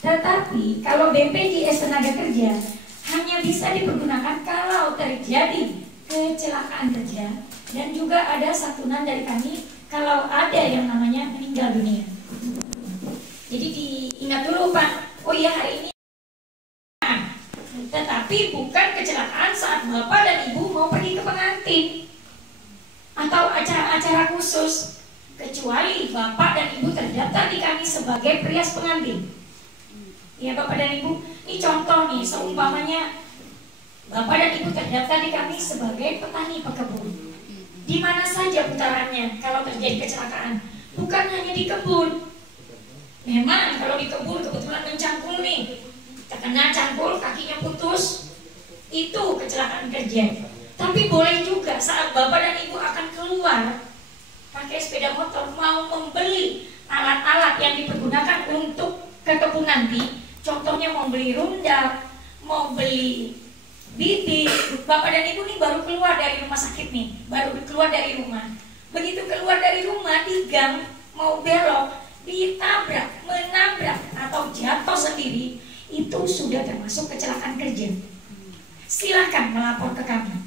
Tetapi kalau BPJS Tenaga Kerja hanya bisa dipergunakan kalau terjadi kecelakaan kerja, dan juga ada santunan dari kami kalau ada yang namanya meninggal dunia. Jadi diingat dulu Pak, oh iya hari ini, tetapi bukan kecelakaan saat Bapak dan Ibu mau pergi ke pengantin atau acara-acara khusus, kecuali Bapak dan Ibu terdaftar di kami sebagai perias pengantin. Ya Bapak dan Ibu, ini contoh nih, seumpamanya Bapak dan Ibu terdaftar di kami sebagai petani pekebun. Di mana saja putarannya kalau terjadi kecelakaan, bukan hanya di kebun. Memang kalau di kebun kebetulan mencangkul nih, terkena cangkul kakinya putus, itu kecelakaan kerja. Tapi boleh juga saat Bapak dan Ibu akan keluar pakai sepeda motor mau membeli alat-alat yang dipergunakan untuk ke kebun nanti. Contohnya mau beli rundal, mau beli bibit. Bapak dan Ibu nih baru keluar dari rumah sakit nih, baru keluar dari rumah. Begitu keluar dari rumah di gang mau belok, ditabrak, menabrak atau jatuh sendiri, itu sudah termasuk kecelakaan kerja. Silakan melapor ke kami.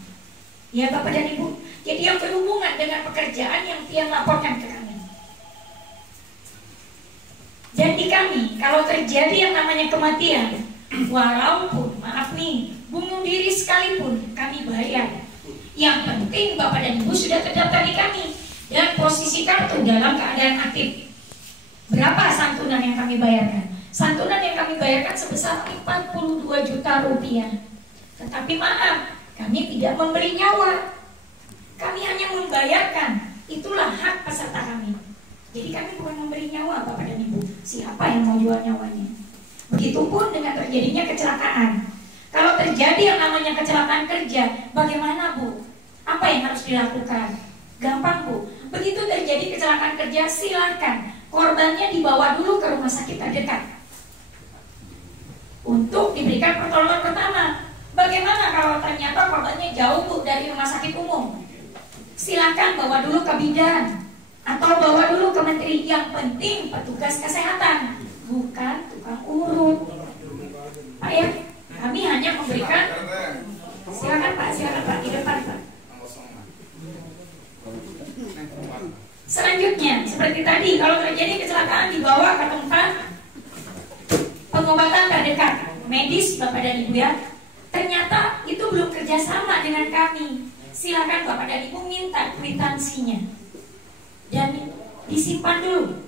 Ya Bapak dan Ibu. Jadi yang berhubungan dengan pekerjaan yang pian laporkan ke kami. Dan di kami kalau terjadi yang namanya kematian, walaupun maaf nih, bunuh diri sekalipun kami bayar. Yang penting Bapak dan Ibu sudah terdaftar di kami dan posisi kartu dalam keadaan aktif. Berapa santunan yang kami bayarkan? Santunan yang kami bayarkan sebesar 42 juta rupiah. Tetapi maaf, kami tidak membeli nyawa. Kami hanya membayarkan. Itulah hak peserta kami. Jadi kami bukan memberi nyawa Bapak dan Ibu. Siapa yang mau jual nyawanya? Begitupun dengan terjadinya kecelakaan. Kalau terjadi yang namanya kecelakaan kerja, bagaimana Bu? Apa yang harus dilakukan? Gampang Bu. Begitu terjadi kecelakaan kerja, silakan korbannya dibawa dulu ke rumah sakit terdekat untuk diberikan pertolongan pertama. Bagaimana kalau ternyata korbannya jauh Bu dari rumah sakit umum? Silakan bawa dulu ke bidan atau bawa dulu ke menteri. Yang penting petugas kesehatan, bukan tukang urut. Pak ya, kami hanya memberikan. Silakan Pak di depan Pak. Selanjutnya, seperti tadi, kalau terjadi kecelakaan dibawa ke tempat pengobatan terdekat medis Bapak dan Ibu ya. Ternyata itu belum kerjasama dengan kami. Silakan Bapak dan Ibu minta kwitansinya dan disimpan dulu.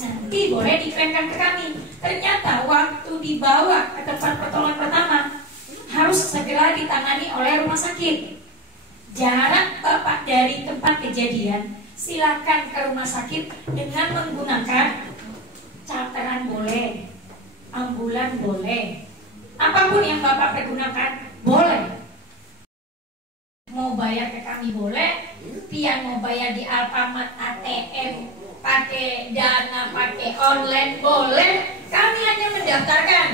Nanti boleh dikirimkan ke kami. Ternyata waktu dibawa ke tempat pertolongan pertama harus segera ditangani oleh rumah sakit. Jarak Bapak dari tempat kejadian, silakan ke rumah sakit dengan menggunakan charteran boleh, ambulan boleh, apapun yang Bapak pergunakan boleh. Mau bayar ke kami boleh, pian mau bayar di Alfamart, ATM, pakai dana, pakai online boleh. Kami hanya mendaftarkan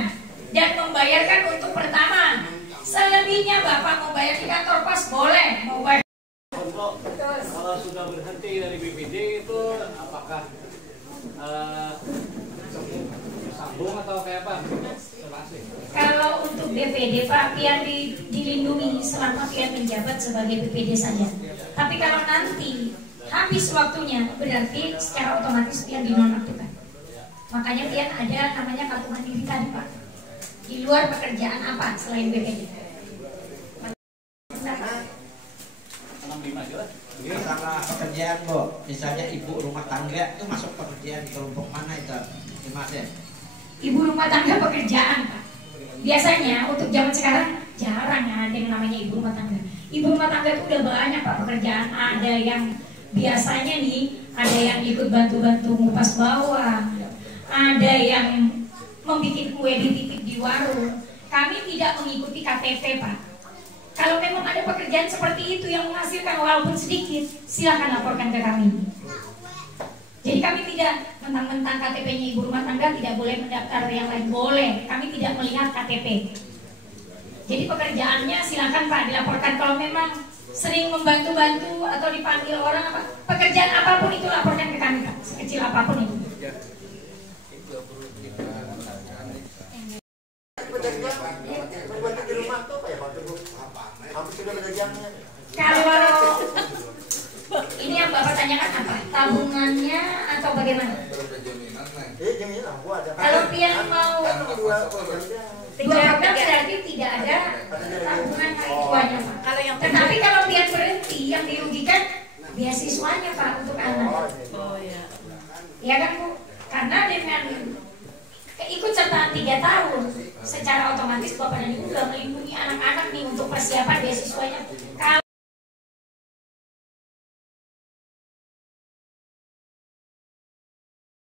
dan membayarkan untuk pertama. Selebihnya Bapak mau bayar di kantor pos boleh, mau bayar. Kalau sudah berhenti dari BPD itu apakah sambung atau kayak apa? Kalau untuk BPD Pak, pian dilindungi selama pian menjabat sebagai BPD saja. Tapi kalau nanti habis waktunya, berarti secara otomatis pian dinonaktifkan. Makanya pian ada namanya kartu mandiri tadi Pak. Di luar pekerjaan apa selain BPD? Masalah pekerjaan Bu, misalnya ibu rumah tangga itu masuk pekerjaan kelompok mana itu? Mas ya? Ibu rumah tangga pekerjaan Pak. Biasanya untuk zaman sekarang jarang ada yang namanya ibu rumah tangga. Ibu rumah tangga itu udah banyak Pak pekerjaan. Ada yang biasanya nih, ada yang ikut bantu-bantu ngupas bawah, ada yang membuat kue dititip di warung. Kami tidak mengikuti KTP Pak. Kalau memang ada pekerjaan seperti itu yang menghasilkan walaupun sedikit, silakan laporkan ke kami. Jadi kami tidak mentang-mentang KTP-nya ibu rumah tangga tidak boleh mendaftar yang lain, boleh. Kami tidak melihat KTP. Jadi pekerjaannya silakan Pak dilaporkan. Kalau memang sering membantu-bantu atau dipanggil orang apa, pekerjaan apapun itu laporkan ke kami Pak, sekecil apapun itu. pedagang, membantu di rumah tuh kayak waktu Bu. Hampir sudah pedagangnya. Kalau ini yang Bapak tanyakan apa? Tabungannya atau bagaimana? Jaminan aku ada. Kalau pian mau dua program berarti tidak ada tabungan tuanya Pak. Kalau yang Tetapi kalau pian berhenti, yang dirugikan beasiswanya Pak untuk anak. oh ya. Ya kan Bu? Karena dengan keikut sertaan 3 tahun, secara otomatis Bapak dan Ibu sudah melindungi anak-anak nih untuk persiapan beasiswanya.